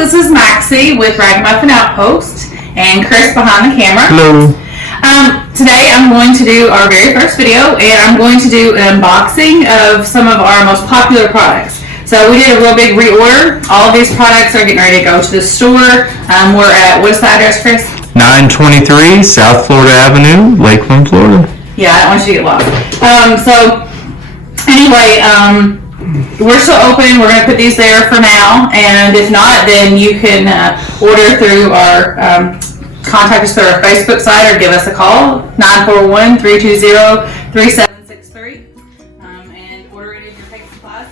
this is Maxi with Ragamuffin Outpost and Chris behind the camera. Hello. Today I'm going to do our very first video, and I'm going to do an unboxing of some of our most popular products. So we did a real big reorder. All of these products are getting ready to go to the store. We're at, what's the address, Chris? 923 South Florida Avenue, Lakeland, Florida. Yeah, I don't want you to get lost. We're still open. We're going to put these there for now, and if not, then you can order through our contact us through our Facebook site or give us a call, 941-320-3763, and order any of your paint supplies.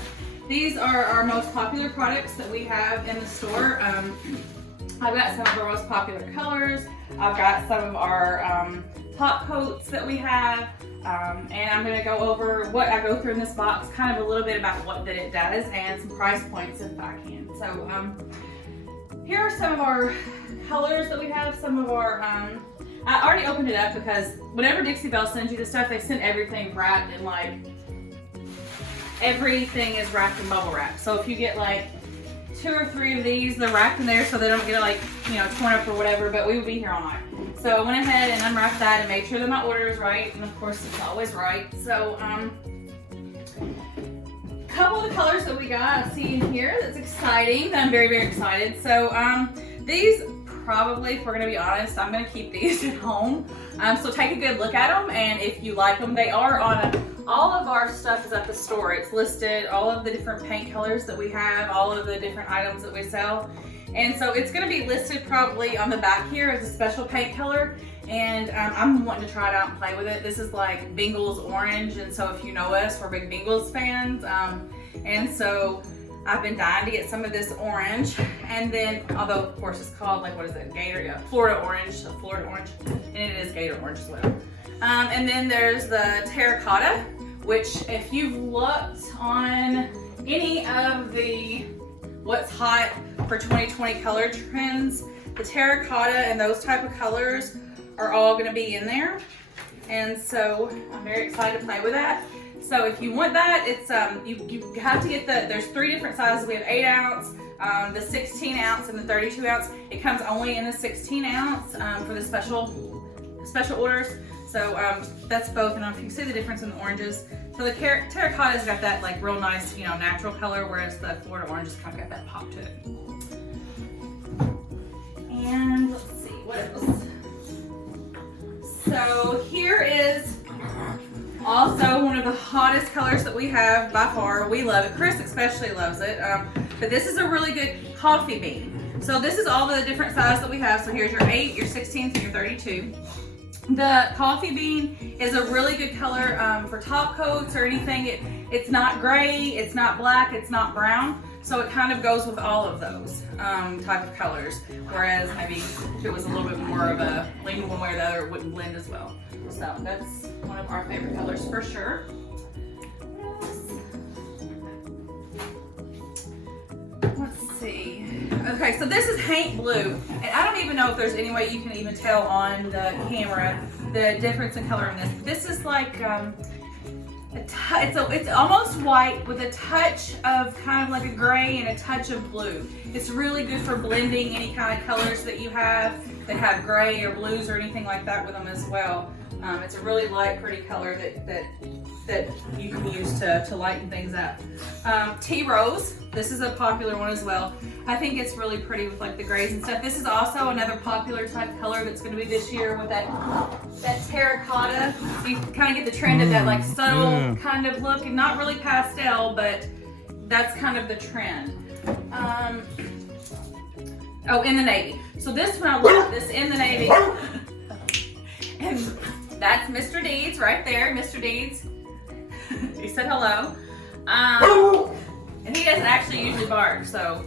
These are our most popular products that we have in the store. I've got some of our most popular colors. I've got some of our top coats that we have, and I'm going to go over what I go through in this box, kind of a little bit about what that it does, and some price points if I can. So here are some of our colors that we have. Some of our, I already opened it up because whenever Dixie Belle sends you the stuff, they send everything wrapped in everything is wrapped in bubble wrap. So if you get like 2 or 3 of these, they're wrapped in there so they don't get torn up or whatever, but we will be here all night. So I went ahead and unwrapped that and made sure that my order is right, and of course it's always right. So a couple of the colors that we got, I see in here that's exciting. I'm very, very excited. So these probably, if we're gonna be honest, I'm gonna keep these at home. So take a good look at them, and if you like them, they are on all of our stuff is at the store. It's listed, all of the different paint colors that we have, all of the different items that we sell. And so it's gonna be listed probably on the back here as a special paint color. And I'm wanting to try it out and play with it. This is like Bengals orange, and so if you know us, we're big Bengals fans. And so I've been dying to get some of this orange. And then, although of course it's called Gator, yeah, Florida orange, and it is Gator orange as well. And then there's the terracotta, which if you've looked on any of the what's hot for 2020 color trends, the terracotta and those type of colors are all going to be in there. And so I'm very excited to play with that. So if you want that, it's you have to get there's 3 different sizes. We have 8 ounce, the 16 ounce, and the 32 ounce. It comes only in the 16 ounce for the special orders. So that's both, and if you can see the difference in the oranges. So the terracotta's got that like real nice, natural color, whereas the Florida orange has kind of got that pop to it. And let's see, what else? So here is also one of the hottest colors that we have by far. We love it. Chris especially loves it. But this is a really good coffee bean. So this is all the different sizes that we have. So here's your 8, your 16, and your 32. The coffee bean is a really good color for top coats or anything. It's not gray, it's not black, it's not brown. So it kind of goes with all of those type of colors. Whereas maybe if it was a little bit more of a lean one way or the other, it wouldn't blend as well. So that's one of our favorite colors for sure. Let's see. Okay, so this is Haint Blue, and I don't even know if there's any way you can even tell on the camera the difference in color in this. This is like it's almost white with a touch of kind of like a gray and a touch of blue. It's really good for blending any kind of colors that you have that have gray or blues or anything like that with them as well. It's a really light, pretty color that you can use to lighten things up. Tea Rose, this is a popular one as well. I think it's really pretty with like the grays and stuff. This is also another popular type color that's going to be this year with that terracotta. So you kind of get the trend of that like subtle kind of look, and not really pastel, but that's kind of the trend. Oh, in the navy. So this one, I love this in the navy. And that's Mr. Deeds right there, Mr. Deeds. He said hello. And he doesn't actually usually bark, so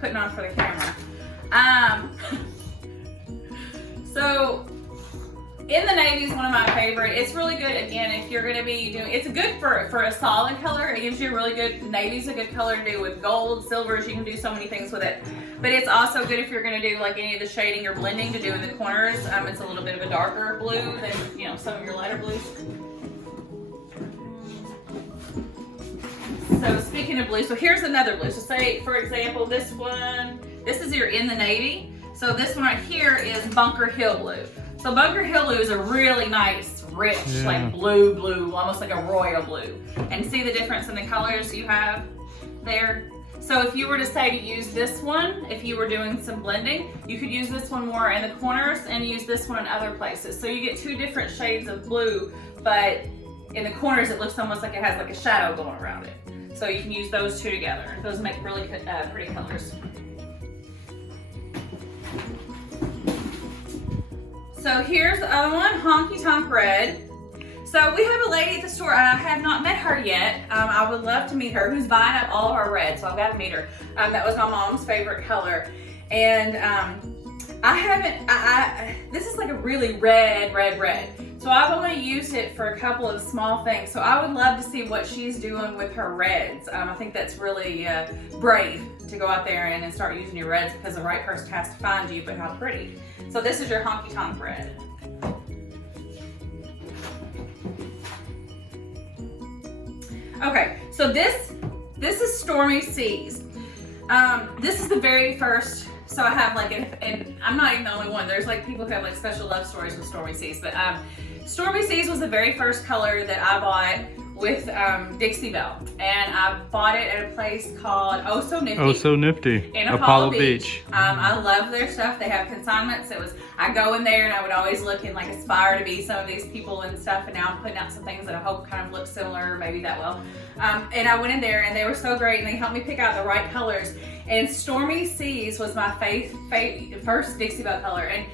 putting on for the camera. So in the navy is one of my favorite. It's really good, again, if you're going to be doing, it's good for a solid color. It gives you a really good, navy's a good color to do with gold, silvers. You can do so many things with it. But it's also good if you're going to do like any of the shading or blending to do in the corners. It's a little bit of a darker blue than some of your lighter blues. So speaking of blue, so here's another blue. So say, for example, this one, this is your In the Navy. So this one right here is Bunker Hill blue. So Bunker Hill blue is a really nice, rich, like blue, almost like a royal blue. And see the difference in the colors you have there? So if you were to say to use this one, if you were doing some blending, you could use this one more in the corners and use this one in other places. So you get two different shades of blue, but in the corners it looks almost like it has like a shadow going around it. So you can use those two together. Those make really pretty colors. So here's the other one, Honky Tonk Red. So we have a lady at the store, and I have not met her yet. I would love to meet her, who's buying up all of our red, so I've got to meet her. That was my mom's favorite color. And this is like a really red. So I've only used it for a couple of small things. So I would love to see what she's doing with her reds. I think that's really brave to go out there and start using your reds, because the right person has to find you, but how pretty. So this is your Honky Tonk Red. Okay, so this is Stormy Seas. This is the very first, so I have like, and I'm not even the only one. There's like people who have like special love stories with Stormy Seas, but Stormy Seas was the very first color that I bought with Dixie Belle, and I bought it at a place called Oh So Nifty. Oh So Nifty. In Apollo Beach. I love their stuff. They have consignments. I go in there and I would always look and like aspire to be some of these people and stuff, and now I'm putting out some things that I hope kind of look similar, maybe that well. And I went in there and they were so great, and they helped me pick out the right colors. And Stormy Seas was my first Dixie Belle color, and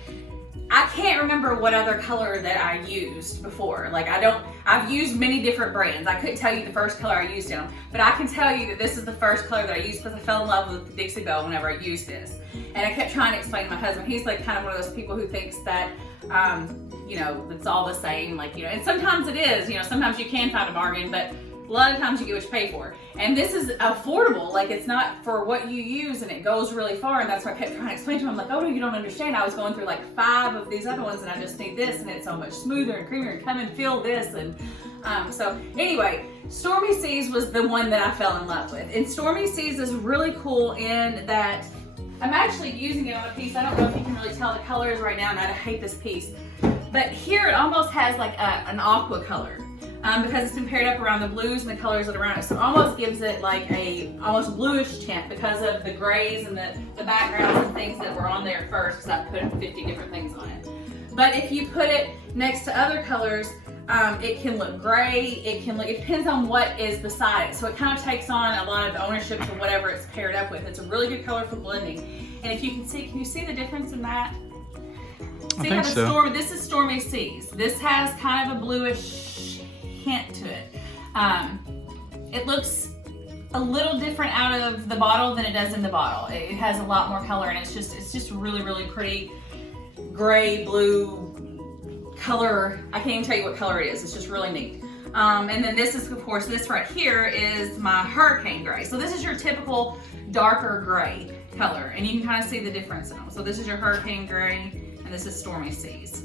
I can't remember what other color that I used before. Like I've used many different brands. I couldn't tell you the first color I used in them, but I can tell you that this is the first color that I used because I fell in love with Dixie Belle whenever I used this. And I kept trying to explain to my husband. He's like kind of one of those people who thinks that, you know, it's all the same. Like, you know, and sometimes it is, you know, sometimes you can find a bargain, but a lot of times you get what you pay for. And this is affordable. Like, it's not for what you use, and it goes really far. And that's why I kept trying to explain to him, like, oh, no, you don't understand. I was going through like 5 of these other ones, and I just need this, and it's so much smoother and creamier, and come and feel this. And so anyway, Stormy Seas was the one that I fell in love with. And Stormy Seas is really cool in that I'm actually using it on a piece. I don't know if you can really tell the colors right now, and I hate this piece. But here it almost has like an aqua color. Because it's been paired up around the blues and the colors that are around it. So it almost gives it like a almost bluish tint because of the grays and the backgrounds and things that were on there first, because I put 50 different things on it. But if you put it next to other colors, it can look gray, it depends on what is beside it. So it kind of takes on a lot of ownership to whatever it's paired up with. It's a really good color for blending. And if you can you see the difference in that? See how this is Stormy Seas. This has kind of a bluish hint to it. It looks a little different out of the bottle than it does in the bottle. It has a lot more color, and it's just really, really pretty gray blue color. I can't even tell you what color it is. It's just really neat. And then this is, of course, this right here is my Hurricane Gray. So this is your typical darker gray color, and you can kind of see the difference in them. So this is your Hurricane Gray, and this is Stormy Seas.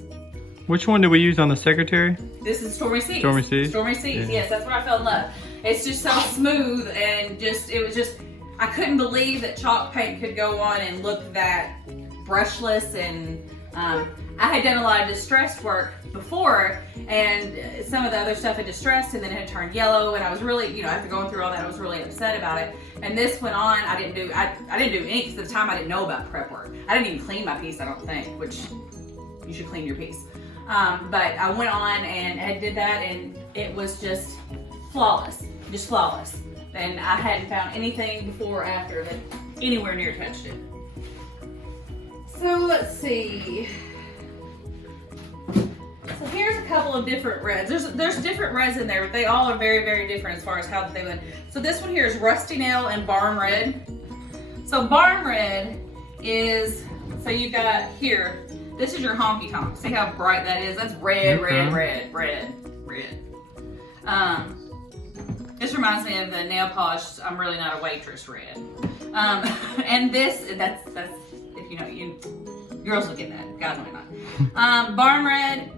Which one did we use on the Secretary? This is Stormy Seas. Stormy Seas? Stormy Seas, yes, that's where I fell in love. It's just so smooth, and I couldn't believe that chalk paint could go on and look that brushless. And I had done a lot of distressed work before, and some of the other stuff had distressed, and then it had turned yellow, and I was really, after going through all that, I was really upset about it. And this went on, I didn't do any, because at the time I didn't know about prep work. I didn't even clean my piece, I don't think, which you should clean your piece. But I went on and I did that, and it was just flawless. And I hadn't found anything before or after that anywhere near touched it. So let's see. So here's a couple of different reds. There's different reds in there, but they all are very, very different as far as how they blend. So this one here is Rusty Nail and Barn Red. So Barn Red is, so you got here, this is your Honky Tonk. See how bright that is? That's red. This reminds me of the nail polish I'm Really Not a Waitress red. And this, that's if you girls will get that. God knows not. Barn Red.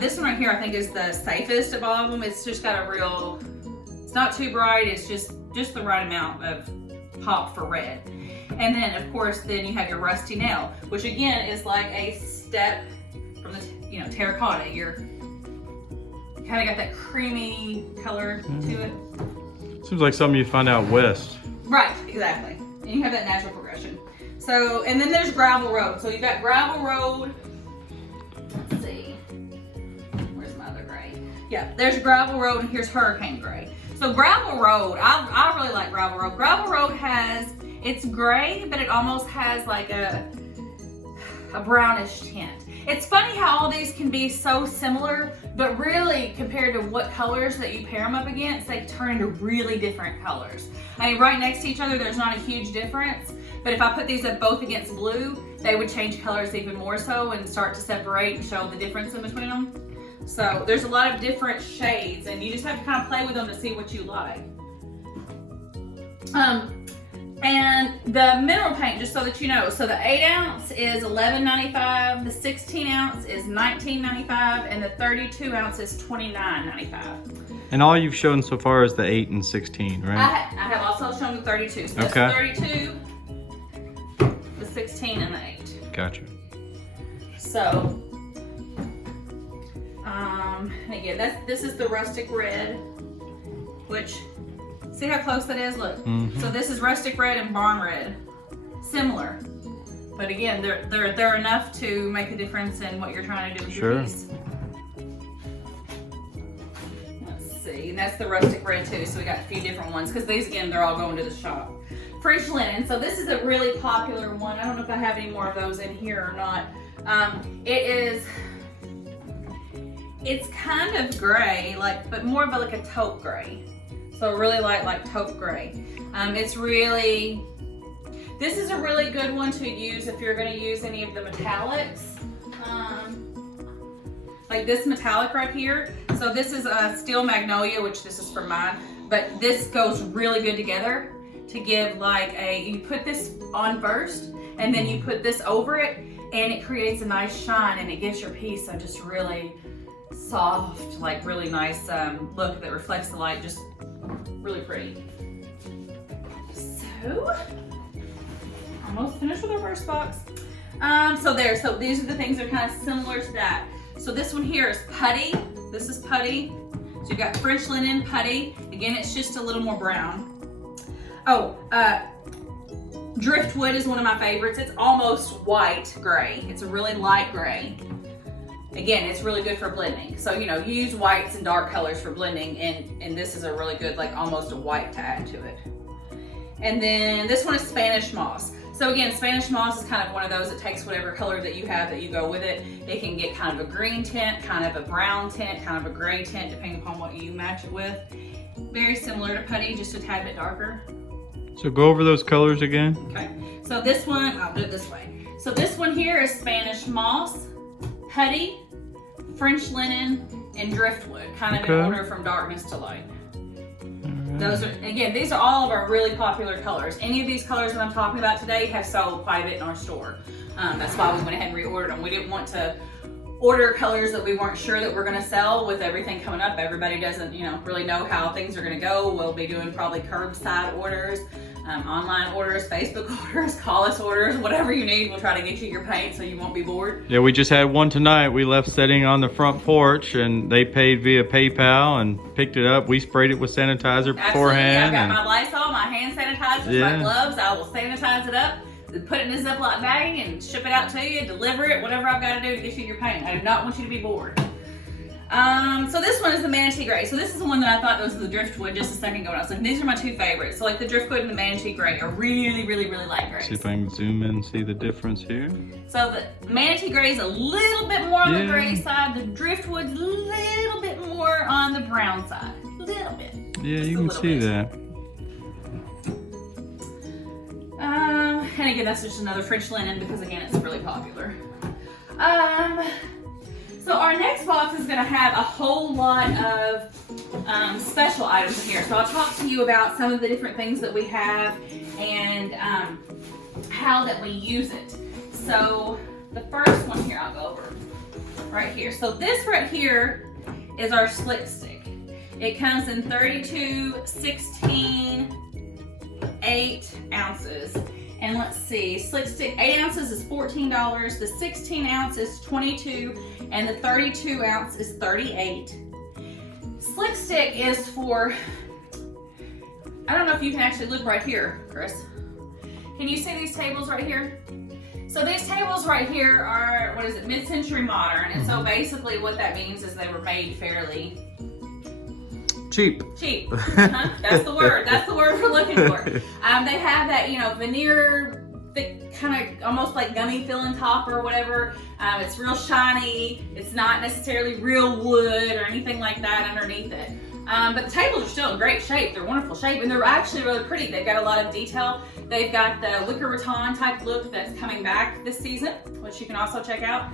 This one right here I think is the safest of all of them. It's just got a real It's not too bright, it's just the right amount of pop for red. And then of course, then you have your rusty nail, which again is like a step from the, you know, terracotta. You're kind of got that creamy color to it. Seems like something you find out west. Right, exactly. And you have that natural progression. So, and then there's gravel road. So you've got gravel road. Let's see. Where's my other gray? Yeah, there's gravel road and here's hurricane gray. So gravel road, I really like gravel road. Gravel road has, it's gray, but it almost has like a brownish tint. It's funny how all these can be so similar, but really compared to what colors that you pair them up against, they turn into really different colors. I mean, right next to each other, there's not a huge difference, but if I put these up both against blue, they would change colors even more so and start to separate and show the difference in between them. So there's a lot of different shades and you just have to kind of play with them to see what you like. And the mineral paint, just so that you know, so the 8 ounce is $11.95, the 16 ounce is $19.95, and the 32 ounce is $29.95. And all you've shown so far is the 8 and 16, right? I have also shown the 32. So that's the 32, the 16, and the 8. Gotcha. So, and again, this is the rustic red, which, see how close that is? Look. So this is rustic red and barn red. Similar. But again, they're enough to make a difference in what you're trying to do with your piece. Let's see. And that's the rustic red too. So we got a few different ones because these, again, they're all going to the shop. French linen. So this is a really popular one. I don't know if I have any more of those in here or not. It's kind of gray, but more of like a taupe gray. So I really like taupe gray. This is a really good one to use if you're going to use any of the metallics. Like this metallic right here. So this is a steel magnolia, which this is from mine, but this goes really good together to give you put this on first and then you put this over it and it creates a nice shine and it gives your piece a just really soft, like really nice look that reflects the light, just really pretty. So, almost finished with our first box. So these are the things that are kind of similar to that. So this one here is putty. This is putty. So you've got French linen putty. Again, it's just a little more brown. Oh, driftwood is one of my favorites. It's almost white gray. It's a really light gray. Again, it's really good for blending. So, you use whites and dark colors for blending, and this is a really good, almost a white to add to it. And then this one is Spanish moss. So again, Spanish moss is kind of one of those that takes whatever color that you have that you go with it. It can get kind of a green tint, kind of a brown tint, kind of a gray tint, depending upon what you match it with. Very similar to putty, just a tad bit darker. So go over those colors again. Okay, so this one, I'll do it this way. So this one here is Spanish moss, putty, French linen, and driftwood, kind of in order from darkness to light. Those are, again, these are all of our really popular colors. Any of these colors that I'm talking about today have sold quite a bit in our store. That's why we went ahead and reordered them. We didn't want to order colors that we weren't sure that we're going to sell with everything coming up. Everybody doesn't, really know how things are going to go. We'll be doing probably curbside orders, online orders, Facebook orders, call us orders, whatever you need. We'll try to get you your paint so you won't be bored. Yeah, we just had one tonight. We left sitting on the front porch and they paid via PayPal and picked it up. We sprayed it with sanitizer beforehand. I've got my Lysol, my hand sanitizer, my gloves. I will sanitize it up, put it in a Ziploc bag and ship it out to you, deliver it, whatever I've got to do to get you your paint. I do not want you to be bored. So this one is the manatee gray. So this is the one that I thought was the driftwood just a second ago. And I was like, these are my two favorites. So the driftwood and the manatee gray are really, really, really light grays. See if I can zoom in and see the difference here. So the manatee gray is a little bit more on the gray side. The driftwood's a little bit more on the brown side. A little bit. Yeah, just you can see that. And again, that's just another French linen because again, it's really popular. So our next box is going to have a whole lot of special items in here. So I'll talk to you about some of the different things that we have and how that we use it. So the first one here, I'll go over right here. So this right here is our slick stick. It comes in 32, 16, 8 ounces. And let's see, Slick Stick 8 ounces is $14, the 16 ounce is $22, and the 32 ounce is $38. Slick Stick is for, I don't know if you can actually look right here, Chris. Can you see these tables right here? So these tables right here are, what is it, mid-century modern. And so basically what that means is they were made fairly cheap. Cheap. That's the word. That's the word we're looking for. They have that, you know, veneer, thick, kind of almost like gummy filling top or whatever. It's real shiny. It's not necessarily real wood or anything like that underneath it. But the tables are still in great shape. They're wonderful shape, and they're actually really pretty. They've got a lot of detail. They've got the wicker rattan type look that's coming back this season, which you can also check out.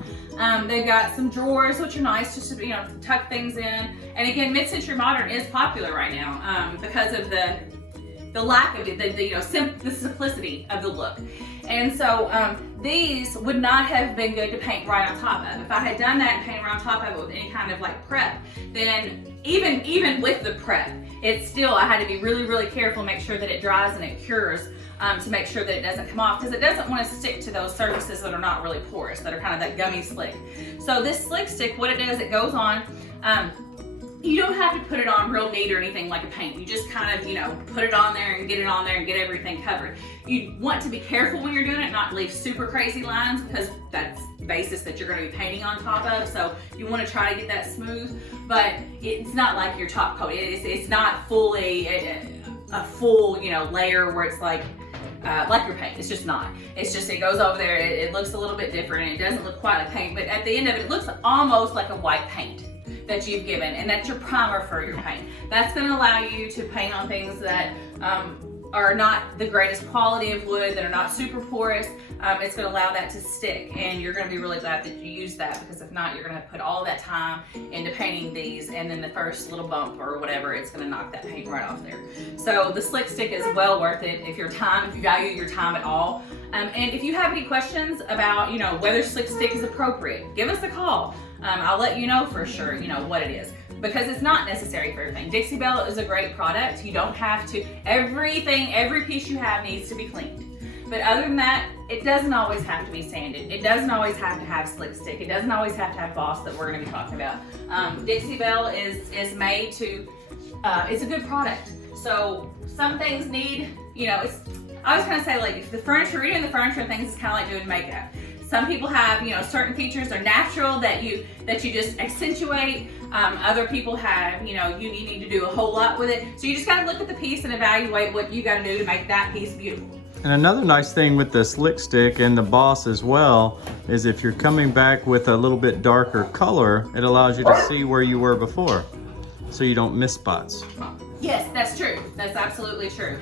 They've got some drawers, which are nice just to, you know, tuck things in. And again, mid-century modern is popular right now because of the lack of it, the simplicity of the look. And so these would not have been good to paint right on top of. If I had done that and painted right on top of it with any kind of like prep, then even with the prep, it's still, I had to be really, really careful, make sure that it dries and it cures to make sure that it doesn't come off, because it doesn't want to stick to those surfaces that are not really porous, that are kind of that gummy slick. So this Slick Stick, what it does, it goes on, you don't have to put it on real neat or anything like a paint. You just kind of, you know, put it on there and get it on there and get everything covered. You want to be careful when you're doing it, not leave super crazy lines, because that's the basis that you're going to be painting on top of. So you want to try to get that smooth, but it's not like your top coat. It's not fully a full, you know, layer where it's like your paint. It's just not. It's just, it goes over there. It looks a little bit different. It doesn't look quite like paint, but at the end of it, it looks almost like a white paint that you've given, and that's your primer for your paint. That's going to allow you to paint on things that are not the greatest quality of wood, that are not super porous. It's going to allow that to stick, and you're going to be really glad that you used that, because if not, you're going to have to put all that time into painting these, and then the first little bump or whatever, it's going to knock that paint right off there. So the Slick Stick is well worth it if you value your time at all. And if you have any questions about, you know, whether Slick Stick is appropriate, give us a call. I'll let you know for sure, you know, what it is, because it's not necessary for everything. Dixie Belle is a great product. You don't have to, every piece you have needs to be cleaned. But other than that, it doesn't always have to be sanded. It doesn't always have to have Slick Stick. It doesn't always have to have Boss that we're going to be talking about. Dixie Belle is made to, it's a good product. So some things need, you know, I always kind of say, like, if the furniture, redoing the furniture and things is kind of like doing makeup. Some people have, you know, certain features are natural that you just accentuate. Other people have, you know, you need to do a whole lot with it. So you just got to look at the piece and evaluate what you got to do to make that piece beautiful. And another nice thing with the Slick Stick and the Boss as well is if you're coming back with a little bit darker color, it allows you to see where you were before, so you don't miss spots. Yes, that's true. That's absolutely true.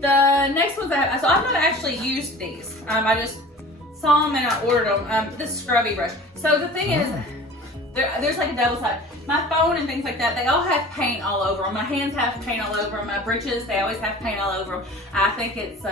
The next ones so I've not actually used these. I just saw them and I ordered them. This scrubby brush. So the thing is, there's like a double side. My phone and things like that, they all have paint all over them. My hands have paint all over them. My britches, they always have paint all over them. I think it's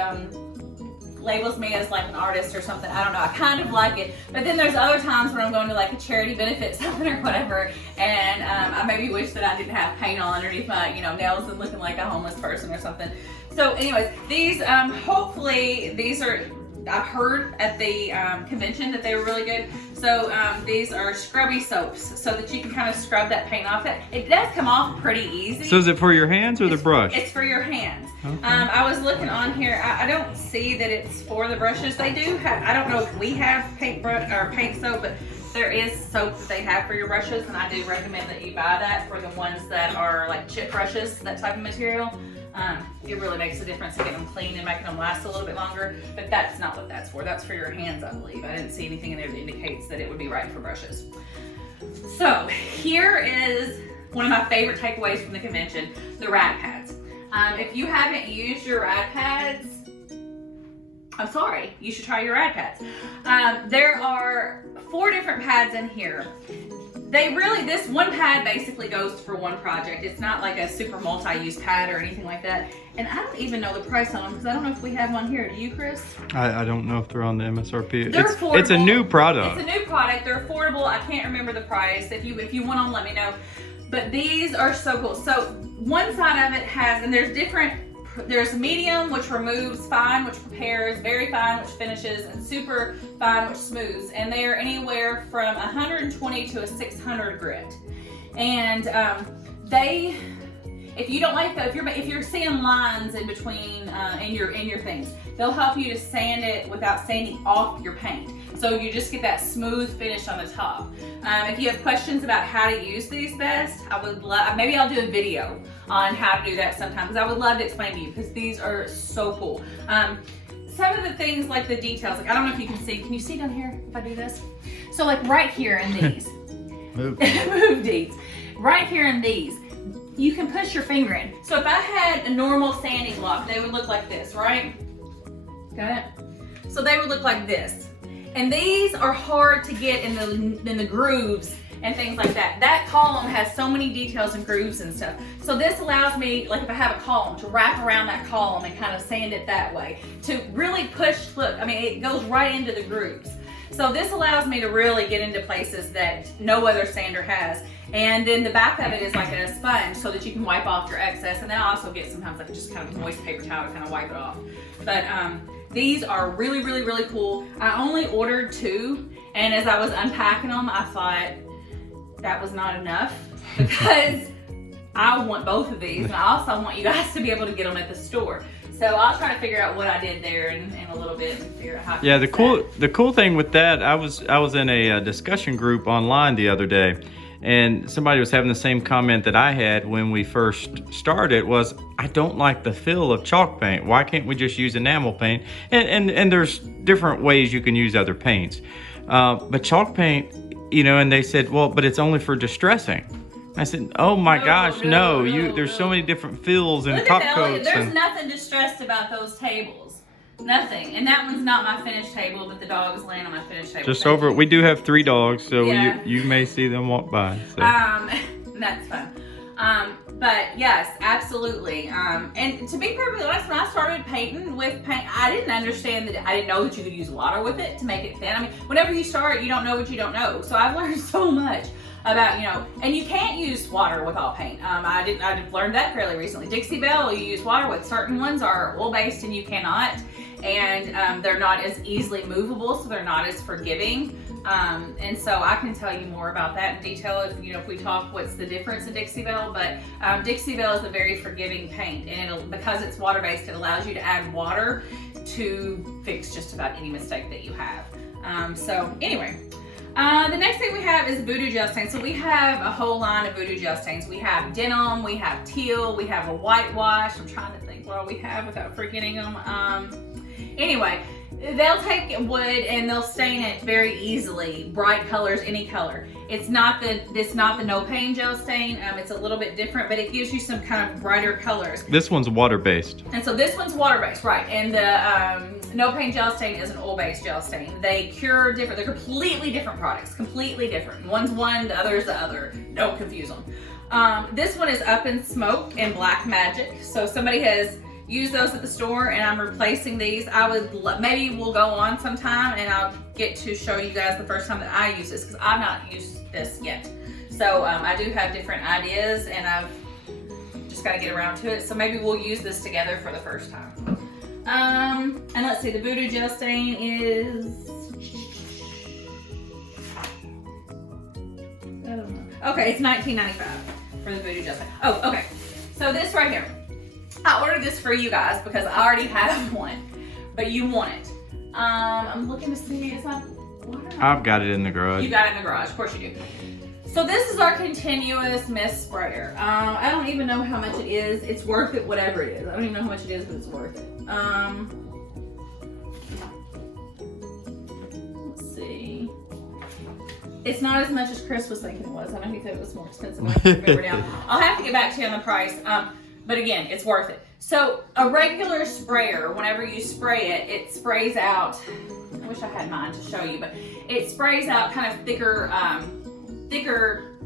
labels me as like an artist or something. I don't know. I kind of like it. But then there's other times when I'm going to like a charity benefit something or whatever, and I maybe wish that I didn't have paint all underneath my, you know, nails and looking like a homeless person or something. So anyways, these hopefully these are, I've heard at the convention that they were really good. So these are scrubby soaps, so that you can kind of scrub that paint off. It does come off pretty easy. So is it for your hands or the brush? It's for your hands. Okay. I was looking on here. I don't see that it's for the brushes. They do have, I don't know if we have paint soap, but there is soap that they have for your brushes, and I do recommend that you buy that for the ones that are like chip brushes, that type of material. It really makes a difference to get them clean and making them last a little bit longer, but that's not what that's for. That's for your hands, I believe. I didn't see anything in there that indicates that it would be right for brushes. So here is one of my favorite takeaways from the convention, the rad pads. If you haven't used your rad pads, I'm sorry, you should try your rad pads. There are 4 different pads in here. this one pad basically goes for one project. It's not like a super multi-use pad or anything like that. And I don't even know the price on them because I don't know if we have one here. Do you, Chris? I don't know if they're on the MSRP. They're affordable. It's a new product. It's a new product. They're affordable. I can't remember the price. If you want them, let me know. But these are so cool. So one side of it has, and there's medium, which removes, fine, which prepares, very fine, which finishes, and super fine, which smooths. And they are anywhere from 120 to a 600 grit. And if you don't like that, if you're seeing lines in between in your things, they'll help you to sand it without sanding off your paint. So you just get that smooth finish on the top. If you have questions about how to use these best, I would love, maybe I'll do a video on how to do that sometime, because I would love to explain to you, because these are so cool. Some of the things like the details, like I don't know if you can you see down here if I do this? So like right here in these, move these, right here in these, you can push your finger in. So if I had a normal sanding block, they would look like this, right? Got it? So they would look like this. And these are hard to get in the grooves and things like that. That column has so many details and grooves and stuff. So this allows me, like if I have a column, to wrap around that column and kind of sand it that way. To really push, look, I mean, it goes right into the grooves. So this allows me to really get into places that no other sander has. And then the back of it is like a sponge so that you can wipe off your excess. And then I also get sometimes like just kind of moist paper towel to kind of wipe it off. But these are really, really, really cool. I only ordered 2, and as I was unpacking them, I thought that was not enough because I want both of these, and I also want you guys to be able to get them at the store. So I'll try to figure out what I did there in a little bit and figure out how to the cool thing with that, I was in a discussion group online the other day, and somebody was having the same comment that I had when we first started was, I don't like the feel of chalk paint. Why can't we just use enamel paint? And there's different ways you can use other paints. But chalk paint, and they said, well, but it's only for distressing. I said, oh my gosh, no. There's so many different fills and top coats. There's nothing distressed about those tables. Nothing. And that one's not my finished table, but the dog is laying on my finished table. Just over, we do have 3 dogs, so yeah. you may see them walk by. So. That's fun. But yes, absolutely. And to be perfectly honest, when I started painting with paint, I didn't understand that. I didn't know that you could use water with it to make it thin. I mean, whenever you start, you don't know what you don't know. So I've learned so much about, and you can't use water with all paint. I learned that fairly recently. Dixie Belle, you use water with. Certain ones are oil-based and you cannot. And they're not as easily movable, so they're not as forgiving. And so I can tell you more about that in detail if we talk what's the difference in Dixie Belle. But Dixie Belle is a very forgiving paint, and because it's water-based, it allows you to add water to fix just about any mistake that you have. So anyway. The next thing we have is Voodoo gel stains. So we have a whole line of Voodoo gel stains. We have denim, we have teal, we have a whitewash. I'm trying to think what all we have without forgetting them. Anyway, they'll take wood and they'll stain it very easily. Bright colors, any color. It's not the no pain gel stain. It's a little bit different, but it gives you some kind of brighter colors. This one's water-based. And so this one's water-based, right? And the no pain gel stain is an oil-based gel stain. They cure different. They're completely different products. Completely different. One's one, the other's the other. Don't confuse them. This one is Up in Smoke and Black Magic. So somebody has used those at the store, and I'm replacing these. Maybe we'll go on sometime, and I'll get to show you guys the first time that I use this, because I've not used this yet. So I do have different ideas, and I've just got to get around to it. So maybe we'll use this together for the first time. And let's see, the Voodoo gel stain is, I don't know. Okay, it's $19.95 for the Voodoo gel stain. Oh, okay. So this right here, I ordered this for you guys because I already have one, but you want it. I'm looking to see, it's not, I've got it in the garage. You got it in the garage, of course you do. So this is our continuous mist sprayer. I don't even know how much it is. It's worth it, whatever it is. I don't even know how much it is, but it's worth it. Let's see. It's not as much as Chris was thinking it was. I know he thought it was more expensive. I can't remember now. I'll have to get back to you on the price. But again, it's worth it. So a regular sprayer, whenever you spray it, it sprays out, I wish I had mine to show you, but it sprays out kind of thicker thicker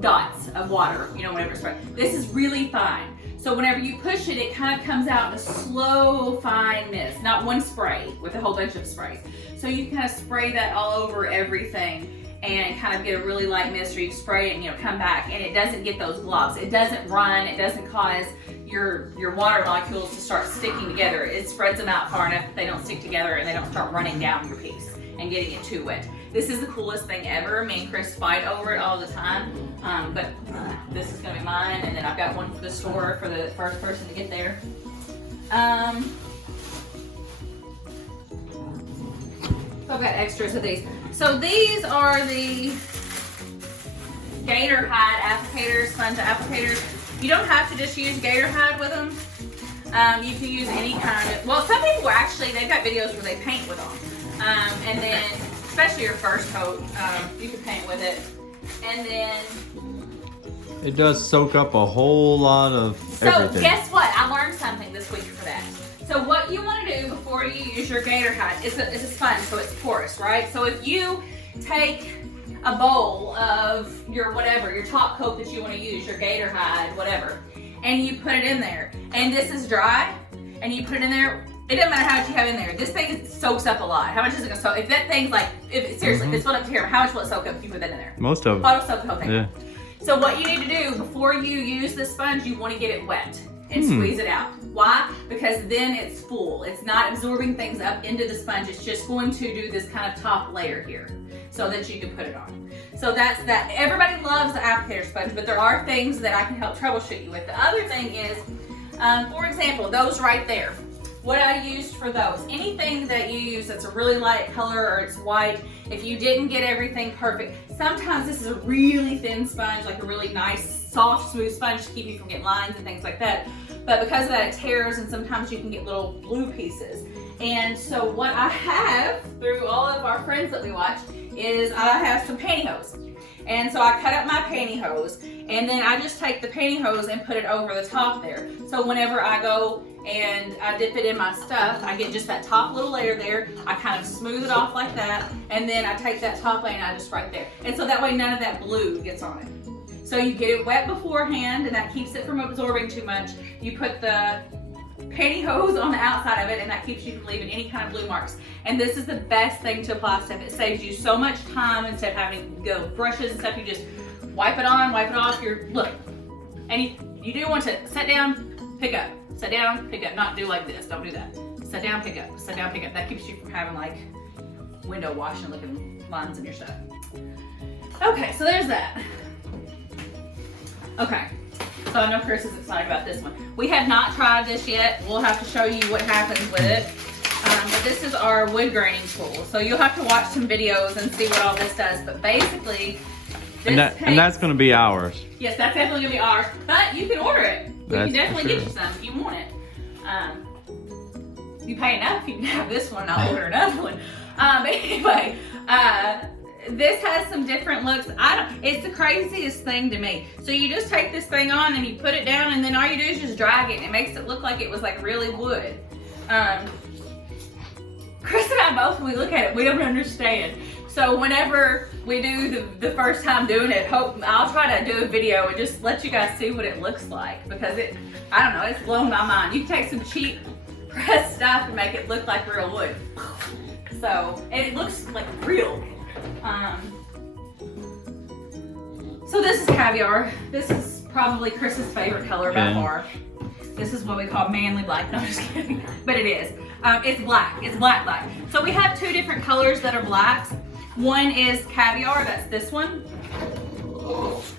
dots of water, you know, whenever it's spread. This is really fine. So whenever you push it, it kind of comes out in a slow, fine mist, not one spray with a whole bunch of sprays. So you kind of spray that all over everything and kind of get a really light mist, or you spray it and, you know, come back, and it doesn't get those globs. It doesn't run, it doesn't cause your water molecules to start sticking together. It spreads them out far enough that they don't stick together and they don't start running down your piece and getting it too wet. This is the coolest thing ever. Me and Chris fight over it all the time, but this is gonna be mine, and then I've got one for the store for the first person to get there. So I've got extras of these. So these are the gator hide applicators, sponge applicators. You don't have to just use gator hide with them. You can use any kind of, well, some people actually, they've got videos where they paint with them. And then, especially your first coat, you can paint with it. And then It does soak up a whole lot of everything. So guess what? I learned something this week for that. So what you want to do before you use your gator hide, it's a sponge, so it's porous, right? So if you take a bowl of your whatever, your top coat that you want to use, your gator hide, whatever, and you put it in there, and this is dry, and you put it in there, it doesn't matter how much you have in there. This thing soaks up a lot. How much is it gonna soak? If that thing's like, seriously, if it's filled up to here, how much will it soak up if you put that in there? Most of it. Oh, it'll soak the whole thing. Yeah. So what you need to do before you use the sponge, you want to get it wet and squeeze it out. Why? Because then it's full. It's not absorbing things up into the sponge. It's just going to do this kind of top layer here so that you can put it on. So that's that. Everybody loves the applicator sponge, but there are things that I can help troubleshoot you with. The other thing is, for example, those right there. What I used for those, anything that you use that's a really light color or it's white, if you didn't get everything perfect, sometimes this is a really thin sponge, like a really nice, soft, smooth sponge to keep you from getting lines and things like that. But because of that, it tears, and sometimes you can get little blue pieces. And so what I have through all of our friends that we watch is I have some pantyhose. And so I cut up my pantyhose, and then I just take the pantyhose and put it over the top there. So whenever I go and I dip it in my stuff, I get just that top little layer there. I kind of smooth it off like that, and then I take that top layer and I just right there. And so that way none of that blue gets on it. So you get it wet beforehand, and that keeps it from absorbing too much. You put the pantyhose on the outside of it, and that keeps you from leaving any kind of blue marks. And this is the best thing to apply stuff. It saves you so much time instead of having to go with brushes and stuff. You just wipe it on, wipe it off. Look, and you do want to set down, pick up, set down, pick up. Not do like this. Don't do that. Set down, pick up, set down, pick up. That keeps you from having like window washing looking lines in your stuff. Okay, so there's that. Okay. So I know Chris is excited about this one. We have not tried this yet. We'll have to show you what happens with it. But this is our wood graining tool. So you'll have to watch some videos and see what all this does. But basically, and that's going to be ours. Yes, that's definitely going to be ours. But you can order it. We can definitely get you some if you want it. You pay enough, you can have this one. I'll order another one. But anyway, this has some different looks. It's the craziest thing to me. So you just take this thing on and you put it down, and then all you do is just drag it, and it makes it look like it was like really wood. Chris and I both, when we look at it, we don't understand. So whenever we do the first time doing it, I'll try to do a video and just let you guys see what it looks like, because I don't know, it's blown my mind. You can take some cheap pressed stuff and make it look like real wood. So it looks like real. So this is caviar. This is probably Chris's favorite color by far. This is what we call manly black. No, I'm just kidding. But it is. It's black. It's black. So we have two different colors that are blacks. One is caviar. That's this one.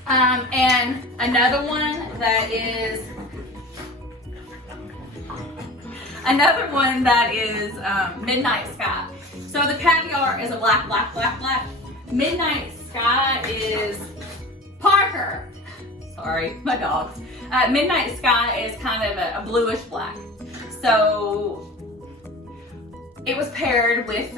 And another one that is midnight sky. So the caviar is a black. Midnight sky is Parker. Sorry, my dogs. Midnight sky is kind of a bluish black. So it was paired with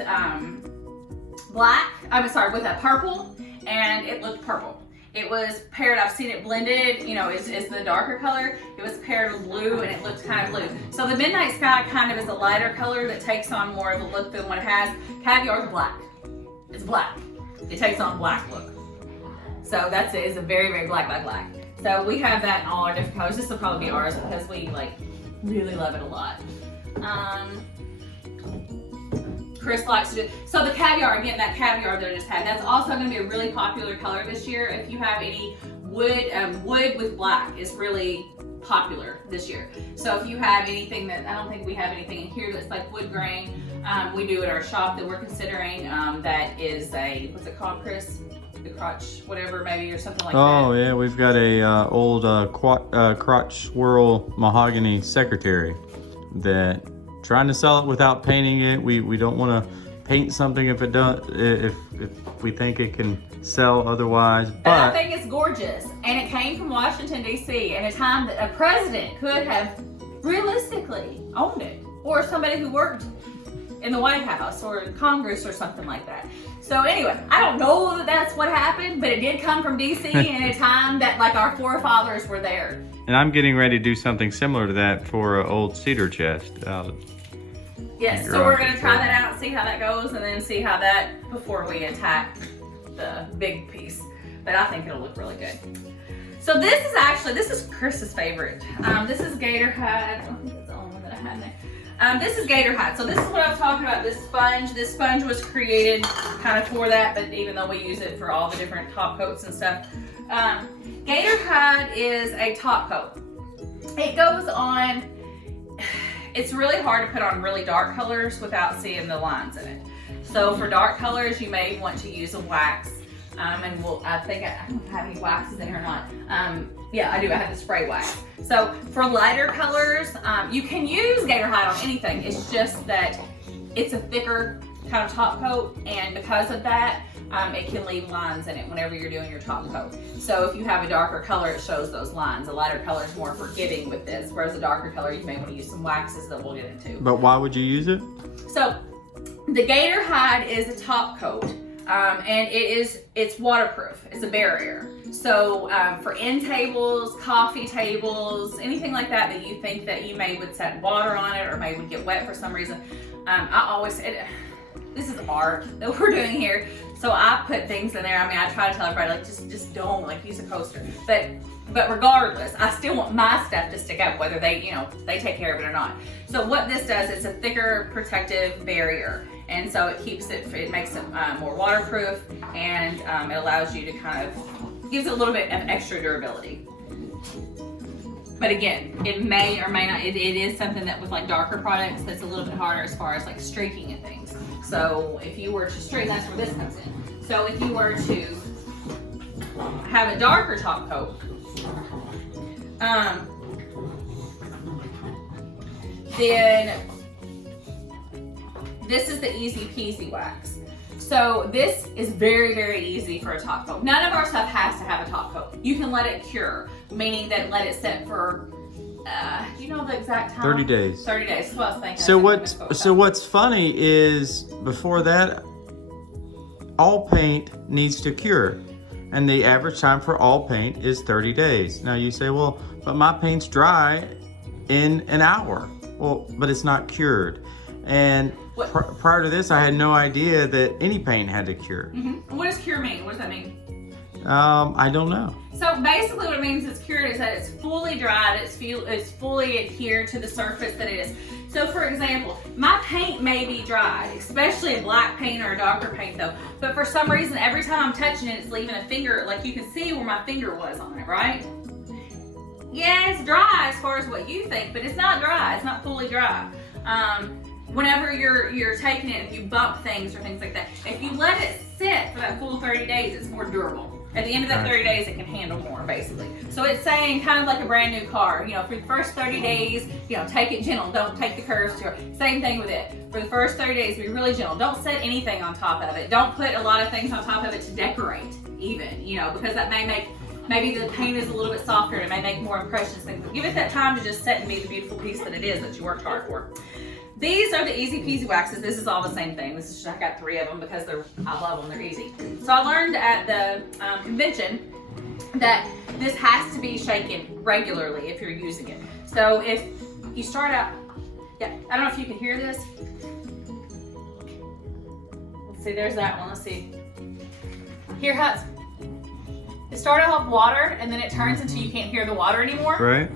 with a purple, and it looked purple. It was paired, I've seen it blended, you know, is the darker color. It was paired with blue, and it looks kind of blue. So the midnight sky kind of is a lighter color that takes on more of a look than what it has. Caviar is black. It's black. It takes on black look. So that's it. It's a very, very black. So we have that in all our different colors. This will probably be ours because we like really love it a lot. Chris likes to do, so the caviar, again, that caviar that I just had, that's also going to be a really popular color this year. If you have any wood, wood with black is really popular this year. So if you have anything that, I don't think we have anything in here that's like wood grain, we do at our shop that we're considering, that is a, what's it called, Chris? The crotch, whatever, maybe, or something like that. Oh yeah, we've got a old crotch swirl mahogany secretary that trying to sell it without painting it. We don't want to paint something if it don't, if we think it can sell otherwise. But I think it's gorgeous, and it came from Washington D.C. in a time that a president could have realistically owned it, or somebody who worked in the White House or in Congress or something like that. So anyway, I don't know that that's what happened, but it did come from D.C. in a time that like our forefathers were there. And I'm getting ready to do something similar to that for an old cedar chest. Yes, so we're going to try that out and see how that goes, and then see how that, before we attack the big piece. But I think it'll look really good. So this is actually, this is Chris's favorite. This is gator hide. I don't think it's the only one that I had in there. This is gator hide. So this is what I was talking about, this sponge. This sponge was created kind of for that, but even though we use it for all the different top coats and stuff. Gator hide is a top coat. It goes on, it's really hard to put on really dark colors without seeing the lines in it. So for dark colors, you may want to use a wax. And I think I don't have any waxes in here or not. Yeah, I do, I have the spray wax. So for lighter colors, you can use gator hide on anything. It's just that it's a thicker kind of top coat, and because of that, it can leave lines in it whenever you're doing your top coat. So if you have a darker color, it shows those lines. A lighter color is more forgiving with this, whereas a darker color, you may want to use some waxes that we'll get into. But why would you use it? So the gator hide is a top coat, and it's waterproof. It's a barrier. So for end tables, coffee tables, anything like that that you think that you may would set water on it or may would get wet for some reason, I always say, this is art that we're doing here. So I put things in there. I mean, I try to tell everybody, like, just don't, like, use a coaster. But regardless, I still want my stuff to stick up, whether they, you know, they take care of it or not. So what this does, it's a thicker protective barrier. And so it keeps it, it makes it more waterproof, and it allows you to kind of, gives it a little bit of extra durability. But again, it may or may not, it is something that with like darker products that's a little bit harder as far as like streaking and things. So if you were to streak, that's where this comes in. So if you were to have a darker top coat, then this is the easy peasy wax. So this is very, very easy for a top coat. None of our stuff has to have a top coat. You can let it cure, meaning that let it sit for, do you know the exact time? 30 days. 30 days, that's what I was thinking. So what's funny is before that, all paint needs to cure. And the average time for all paint is 30 days. Now you say, well, but my paint's dry in an hour. Well, but it's not cured. And prior to this, I had no idea that any paint had to cure. Mm-hmm. What does cure mean? What does that mean? I don't know. So basically what it means it's cured is that it's fully dried, it's fully adhered to the surface that it is. So for example, my paint may be dry, especially a black paint or a darker paint though, but for some reason every time I'm touching it, it's leaving a finger, like you can see where my finger was on it, right? Yeah, it's dry as far as what you think, but it's not dry, it's not fully dry. Whenever you're taking it, if you bump things or things like that, if you let it sit for that full 30 days, it's more durable. At the end of that 30 days, it can handle more, basically. So it's saying kind of like a brand new car. You know, for the first 30 days, you know, take it gentle. Don't take the curves to it. Same thing with it. For the first 30 days, be really gentle. Don't set anything on top of it. Don't put a lot of things on top of it to decorate, even, you know, because that may make, maybe the paint is a little bit softer and it may make more impressions. Give it that time to just set and be the beautiful piece that it is that you worked hard for. These are the easy peasy waxes. This is all the same thing. This is just, I got 3 of them because I love them, they're easy. So I learned at the convention that this has to be shaken regularly if you're using it. So if you start out, yeah, I don't know if you can hear this. Let's see, there's that one, let's see. Here, Hudson. it started off water and then it turns into you can't hear the water anymore. Right.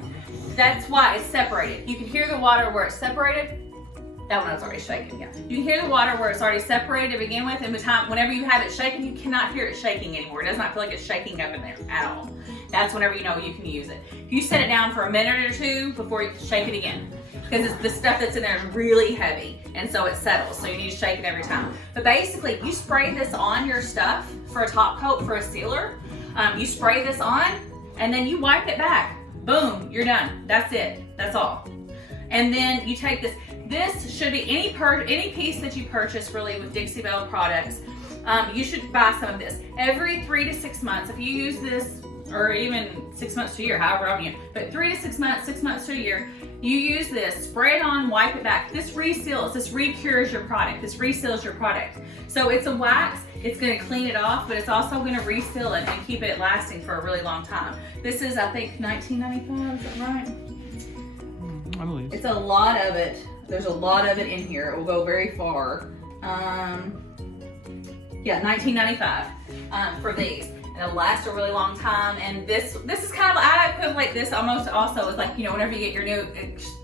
That's why it's separated. You can hear the water where it's separated. That one was already shaking, yeah. You can hear the water where it's already separated to begin with, and whenever you have it shaking, you cannot hear it shaking anymore. It does not feel like it's shaking up in there at all. That's whenever you know you can use it. If you set it down for a minute or two before you shake it again, because the stuff that's in there is really heavy, and so it settles, so you need to shake it every time. But basically, you spray this on your stuff for a top coat, for a sealer. You spray this on, and then you wipe it back. Boom, you're done. That's it. That's all. And then you take this. This should be any piece that you purchase really with Dixie Belle products. You should buy some of this every 3 to 6 months. If you use this, or even 6 months to a year, however often you, but 3 to 6 months, 6 months to a year, you use this, spray it on, wipe it back. This reseals, this recures your product, this reseals your product. So it's a wax, it's gonna clean it off, but it's also gonna reseal it and keep it lasting for a really long time. This is, I think, $19.95, is that right? I believe. It's a lot of it. There's a lot of it in here. It will go very far. Yeah, $19.95 for these. And it'll last a really long time. And this is kind of, I equivalent this almost also as like, you know, whenever you get your new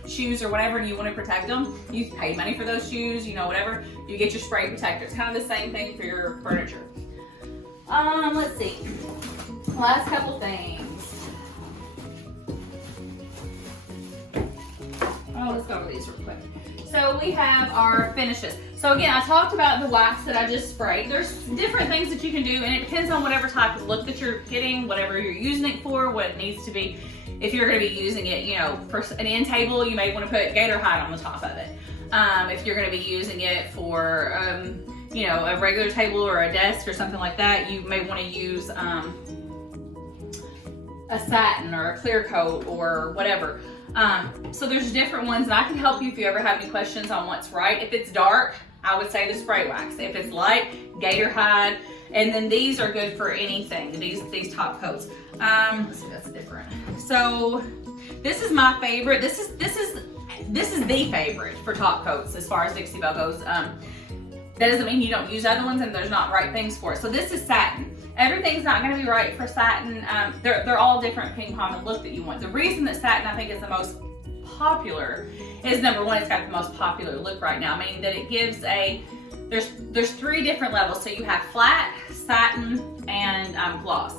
shoes or whatever and you want to protect them, you pay money for those shoes, you know, whatever, you get your spray protector. It's kind of the same thing for your furniture. Let's see. Last couple things. Oh, let's go over these real quick. So we have our finishes. So again, I talked about the wax that I just sprayed. There's different things that you can do, and it depends on whatever type of look that you're getting, whatever you're using it for, what it needs to be. If you're going to be using it, you know, for an end table, you may want to put gator hide on the top of it. If you're going to be using it for, you know, a regular table or a desk or something like that, you may want to use a satin or a clear coat or whatever. So there's different ones, and I can help you if you ever have any questions on what's right. If it's dark, I would say the spray wax. If it's light, gator hide. And then these are good for anything, these top coats. Let's see, that's different. So this is my favorite. This is the favorite for top coats as far as Dixie Belle goes. That doesn't mean you don't use other ones and there's not right things for it. So this is satin. Everything's not going to be right for satin. They're all different depending upon the look that you want. The reason that satin I think is the most popular is, number one, it's got the most popular look right now, meaning that it gives there's 3 different levels. So you have flat, satin, and gloss.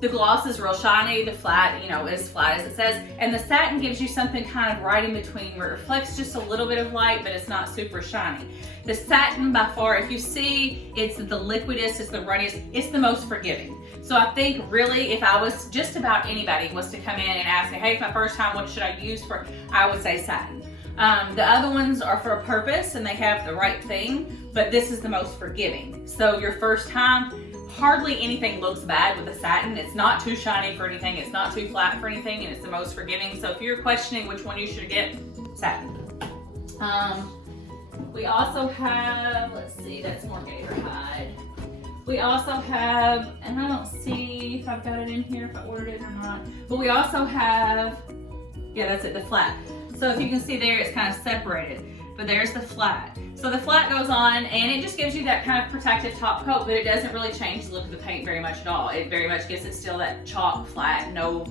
The gloss is real shiny, the flat, you know, is flat as it says, and the satin gives you something kind of right in between where it reflects just a little bit of light, but it's not super shiny. The satin, by far, if you see, it's the liquidest, it's the runniest, it's the most forgiving. So I think really, if I was, just about anybody was to come in and ask me, hey, it's my first time, what should I use for, I would say satin. The other ones are for a purpose and they have the right thing, but this is the most forgiving. So your first time, hardly anything looks bad with the satin. It's not too shiny for anything, it's not too flat for anything, and it's the most forgiving. So if you're questioning which one you should get, satin. We also have, let's see, that's more gator hide. We also have, and I don't see if I've got it in here, if I ordered it or not, but we also have, yeah, that's it, the flat. So if you can see there, it's kind of separated, but there's the flat. So the flat goes on, and it just gives you that kind of protective top coat, but it doesn't really change the look of the paint very much at all. It very much gives it still that chalk flat, no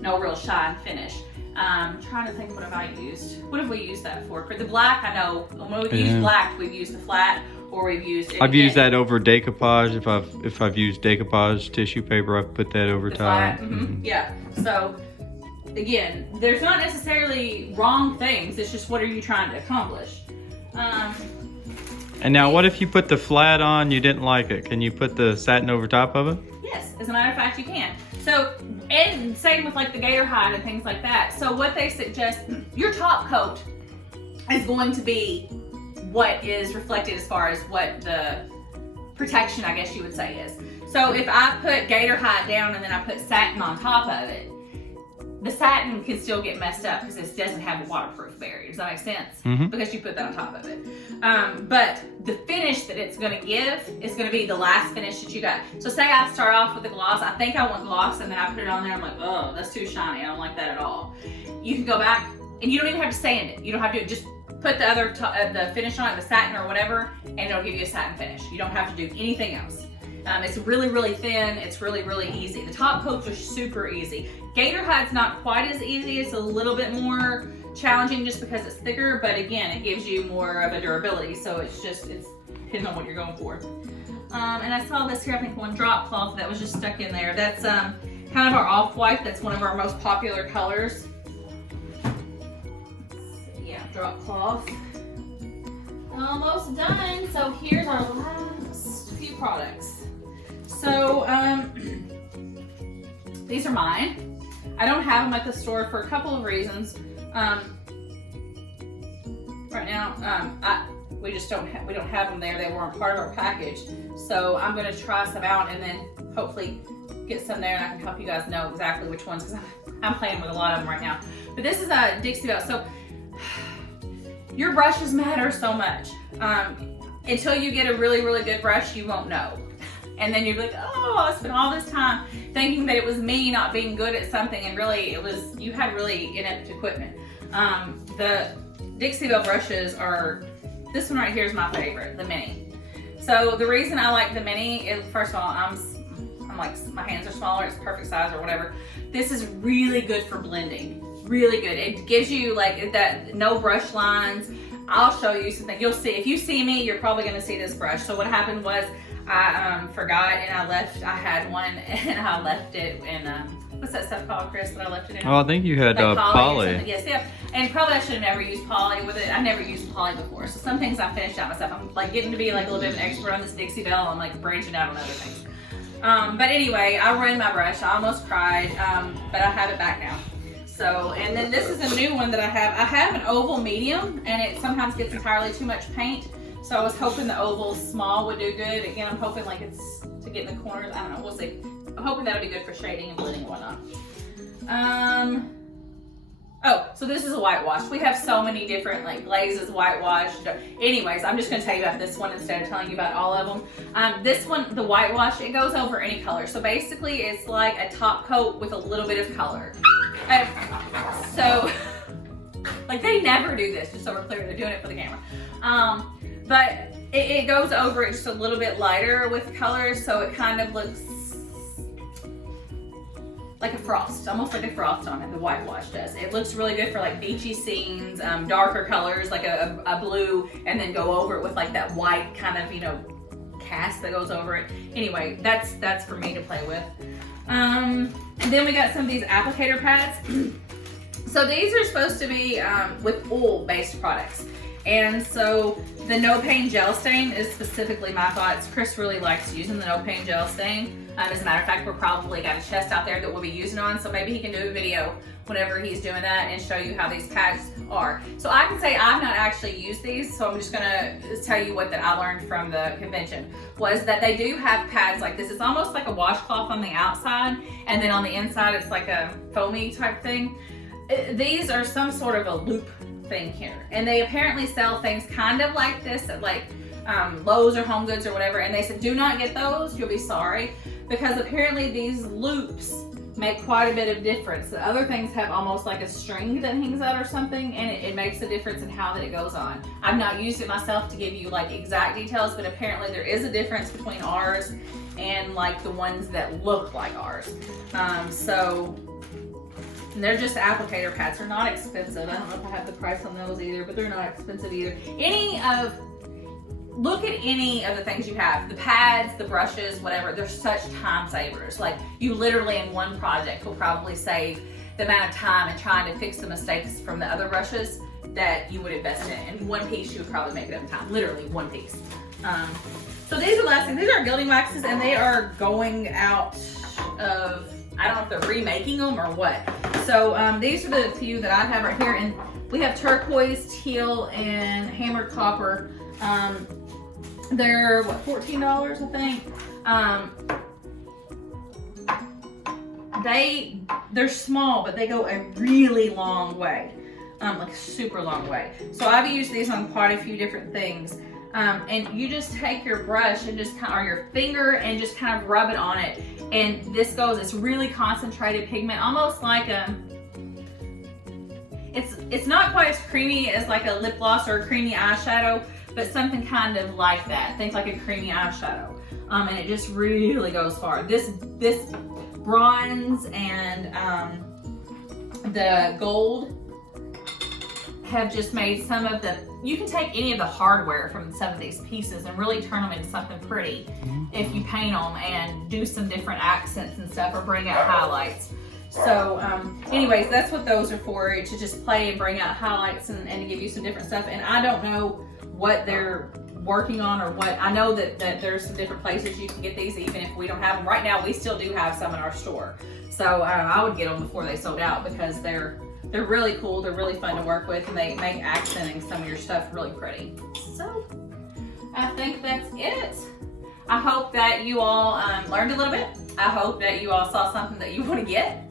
real shine finish. I'm trying to think, what have I used? What have we used that for? For the black, I know when we've used black, we've used the flat, or we've used it. I've used that over decoupage. If I've used decoupage tissue paper, I've put that over top. Yeah. So again, there's not necessarily wrong things. It's just what are you trying to accomplish? And now, what if you put the flat on, you didn't like it? Can you put the satin over top of it? Yes, as a matter of fact, you can. So, and same with like the gator hide and things like that. So what they suggest, your top coat is going to be what is reflected as far as what the protection, I guess you would say, is. So if I put gator hide down and then I put satin on top of it, the satin can still get messed up because it doesn't have a waterproof barrier. Does that make sense? Because you put that on top of it. But the finish that it's going to give is going to be the last finish that you got. So say I start off with the gloss. I think I want gloss, and then I put it on there. I'm like, oh, that's too shiny. I don't like that at all. You can go back, and you don't even have to sand it. You don't have to just put the other the finish on it, the satin or whatever, and it'll give you a satin finish. You don't have to do anything else. It's really, really thin. It's really, really easy. The top coats are super easy. Gator Hide's not quite as easy. It's a little bit more challenging just because it's thicker, but again, it gives you more of a durability. So it's depending on what you're going for. And I saw this here, I think one drop cloth that was just stuck in there. That's kind of our off-white. That's one of our most popular colors. Yeah, drop cloth. Almost done. So here's our last few products. So these are mine. I don't have them at the store for a couple of reasons. Right now, we don't have them there. They weren't part of our package. So I'm gonna try some out and then hopefully get some there, and I can help you guys know exactly which ones, because I'm playing with a lot of them right now. But this is a Dixie Belle. So your brushes matter so much. Until you get a really, really good brush, you won't know. And then you're like, oh, I spent all this time thinking that it was me not being good at something, and really it was, you had really inept equipment. The Dixie Belle brushes are, this one right here is my favorite, the mini. So the reason I like the mini is, first of all, I'm like, my hands are smaller, it's perfect size or whatever. This is really good for blending, really good. It gives you like that, no brush lines. I'll show you something. You'll see, if you see me, you're probably gonna see this brush. So what happened was I forgot, and I had one and I left it in, what's that stuff called, Chris, that I left it in? Oh, I think you had like poly. Yes, yeah. And probably I should have never used poly with it. I never used poly before. So some things I finished out myself. I'm like getting to be like a little bit of an expert on this Dixie Belle. I'm like branching out on other things. But anyway, I ruined my brush. I almost cried, but I have it back now. So, and then this is a new one that I have. I have an oval medium, and it sometimes gets entirely too much paint. So I was hoping the oval small would do good. Again, I'm hoping like it's to get in the corners. I don't know, we'll see. I'm hoping that'll be good for shading and blending and whatnot. Oh, so this is a whitewash. We have so many different like glazes, whitewash. Anyways, I'm just gonna tell you about this one instead of telling you about all of them. This one, the whitewash, it goes over any color. So basically it's like a top coat with a little bit of color. So, like they never do this, just so we're clear, they're doing it for the camera. But it goes over it just a little bit lighter with color, so it kind of looks like a frost, almost like a frost on it, the whitewash does. It looks really good for like beachy scenes, darker colors, like a blue, and then go over it with like that white kind of, you know, cast that goes over it. Anyway, that's for me to play with. And then we got some of these applicator pads. So these are supposed to be with oil-based products. And so the No Pain Gel Stain is specifically my thoughts. Chris really likes using the No Pain Gel Stain. As a matter of fact, we're probably got a chest out there that we'll be using on, so maybe he can do a video whenever he's doing that and show you how these pads are. So I can say I've not actually used these, so I'm just gonna tell you what that I learned from the convention, was that they do have pads like this. It's almost like a washcloth on the outside, and then on the inside it's like a foamy type thing. These are some sort of a loop thing here, and they apparently sell things kind of like this at like Lowe's or Home Goods or whatever, and they said do not get those, you'll be sorry, because apparently these loops make quite a bit of difference. The other things have almost like a string that hangs out or something, and it makes a difference in how that it goes on. I've not used it myself to give you like exact details, but apparently there is a difference between ours and like the ones that look like ours. So they're just applicator pads. They're not expensive. I don't know if I have the price on those either, but they're not expensive either. Look at any of the things you have. The pads, the brushes, whatever, they're such time savers. Like you literally in one project will probably save the amount of time in trying to fix the mistakes from the other brushes that you would invest in. In one piece, you would probably make it up in time. Literally one piece. So these are the last things. These are gilding waxes, and they are going out of, I don't know if they're remaking them or what. So these are the few that I have right here, and we have turquoise, teal, and hammered copper. They're what, $14, I think. They're small, but they go a really long way, like a super long way. So I've used these on quite a few different things. And you just take your brush and just kind of, or your finger, and just kind of rub it on it. And this goes, it's really concentrated pigment, almost like it's not quite as creamy as like a lip gloss or a creamy eyeshadow, but something kind of like that. Think like a creamy eyeshadow. and it just really goes far. This bronze and the gold have just made some of the, you can take any of the hardware from some of these pieces and really turn them into something pretty if you paint them and do some different accents and stuff, or bring out highlights. So anyways, that's what those are for, to just play and bring out highlights and to give you some different stuff. And I don't know what they're working on or what. I know that there's some different places you can get these, even if we don't have them right now. We still do have some in our store, so I would get them before they sold out, because they're really cool. They're really fun to work with, and they make accenting some of your stuff really pretty. So I think that's it. I hope that you all learned a little bit. I hope that you all saw something that you want to get.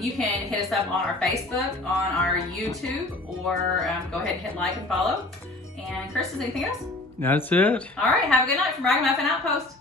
You can hit us up on our Facebook, on our YouTube, or go ahead and hit like and follow. And Chris, is anything else? That's it. All right, have a good night from Ragamuffin Outpost.